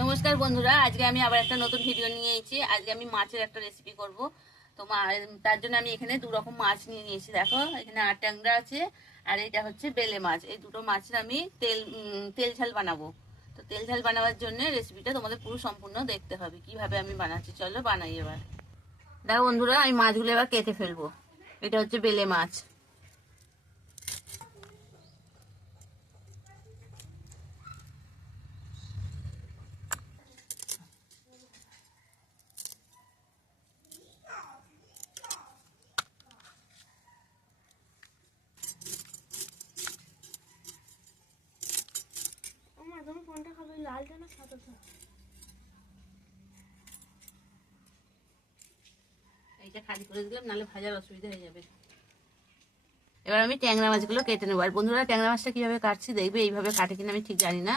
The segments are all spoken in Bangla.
নমস্কার বন্ধুরা, আজকে আমি আবার একটা নতুন ভিডিও নিয়ে এসেছি। আজকে আমি মাছের একটা রেসিপি করব। তো তার জন্য আমি এখানে দু রকম মাছ নিয়ে নিয়েছি। দেখো, এখানে আর ট্যাংরা আছে, আর এটা হচ্ছে বেলে মাছ। এই দুটো মাছের আমি তেল ঝাল বানাবো। তো তেল ঝাল বানাবার জন্য রেসিপিটা তোমাদের পুরো সম্পূর্ণ দেখতে হবে কিভাবে আমি বানাচ্ছি। চলো বানাই এবার। দেখো বন্ধুরা, আমি মাছগুলো এবার কেটে ফেলবো। এটা হচ্ছে বেলে মাছ। এইটা খালি করে দিলাম, নাহলে ভাজার অসুবিধা হয়ে যাবে। এবার আমি ট্যাংরা মাছগুলো কেটে নেবো। আর বন্ধুরা, ট্যাংরা মাছটা কিভাবে কাটছি দেখবে। এইভাবে কাটে কিনা আমি ঠিক জানি না।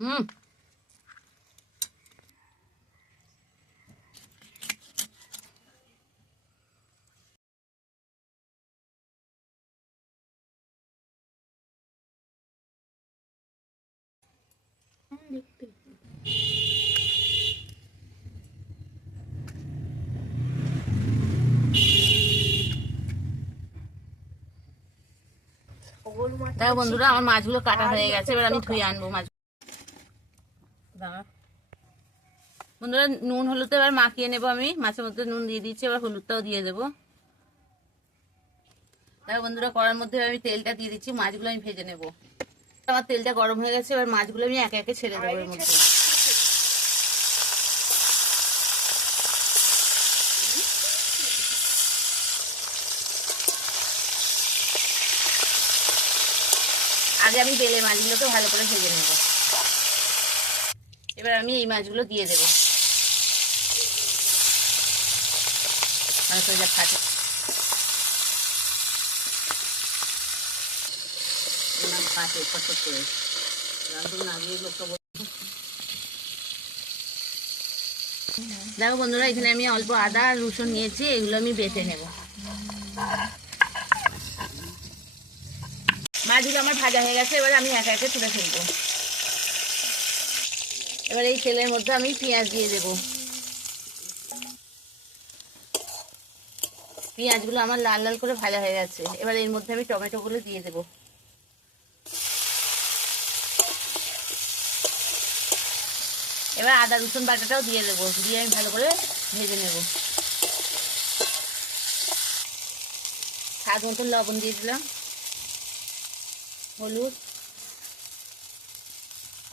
হুম দেখতে দেখো বন্ধুরা, আমার মাছগুলো কাটা হয়ে গেছে। এবার আমি ধুয়ে আনবো মাছ। বন্ধুরা, নুন হলুদ এবার মাখিয়ে নেবো। আমি মাছের মধ্যে নুন দিয়ে দিচ্ছি, এবার হলুদটাও দিয়ে দেবো। দেখো বন্ধুরা, কড়ার মধ্যে আমি তেলটা দিয়ে দিচ্ছি, মাছগুলো আমি ভেজে নেবো। আমার তেলটা গরম হয়ে গেছে, এবার মাছগুলো আমি একে একে ছেড়ে দেবো এর মধ্যে। আগে আমি বেলে মাছগুলোকে ভালো করে ভেজে নেব। এবার আমি এই মাছগুলো দিয়ে দেবো। ফাটে ফাটে ফটফট করে দেখো বন্ধুরা, এখানে আমি অল্প আদা আর রসুন নিয়েছি, এগুলো আমি বেটে নেব। মাছগুলো আমার ভাজা হয়ে গেছে, এবার আমি একে একে তুলে ফেলবো। এবার এই তেলের মধ্যে আমি পেঁয়াজ দিয়ে দেবো। পেঁয়াজগুলো আমার লাল লাল করে ভাজা হয়ে গেছে। এবার এর মধ্যে আমি টমেটোগুলো দিয়ে দেবো। এবার আদা রসুন বাটাটাও দিয়ে দেবো, দিয়ে আমি ভালো করে ভেজে নেব। স্বাদ মতন লবণ দিয়ে দিলাম, হলুদ,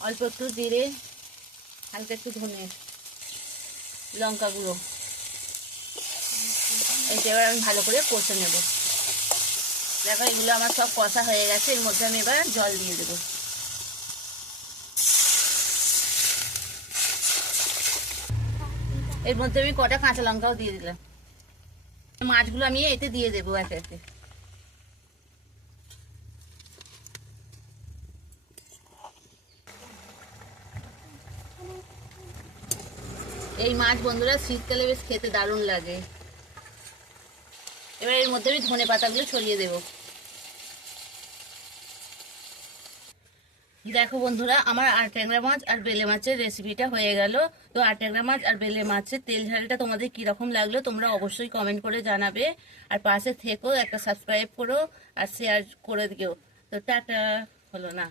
অল্প একটু জিরে, হালকা একটু ধনে, লঙ্কা গুঁড়ো। এইটা এবার আমি ভালো করে কষে নেব। দেখো, এগুলো আমার সব কষা হয়ে গেছে। এর মধ্যে আমি এবার জল দিয়ে দেবো। এর মধ্যে আমি কটা কাঁচা লঙ্কাও দিয়ে দিলাম। মাছগুলো আমি এতে দিয়ে দেবো একে একে। এই মাছ বন্ধুরা শীতকালে বেশ খেতে দারুণ লাগে। এবার এর মধ্যে আমি ধনে পাতাগুলো ছড়িয়ে দেবো। দেখো বন্ধুরা, আমার আর ট্যাংরা মাছ আর বেলে মাছের রেসিপিটা হয়ে গেল। তো আর ট্যাংরা মাছ আর বেলে মাছের তেল ঝালটা তোমাদের কিরকম লাগলো তোমরা অবশ্যই কমেন্ট করে জানাবে। আর পাশে থেকো, একটা সাবস্ক্রাইব করো আর শেয়ার করে দিও। তো টাটা। হলো না।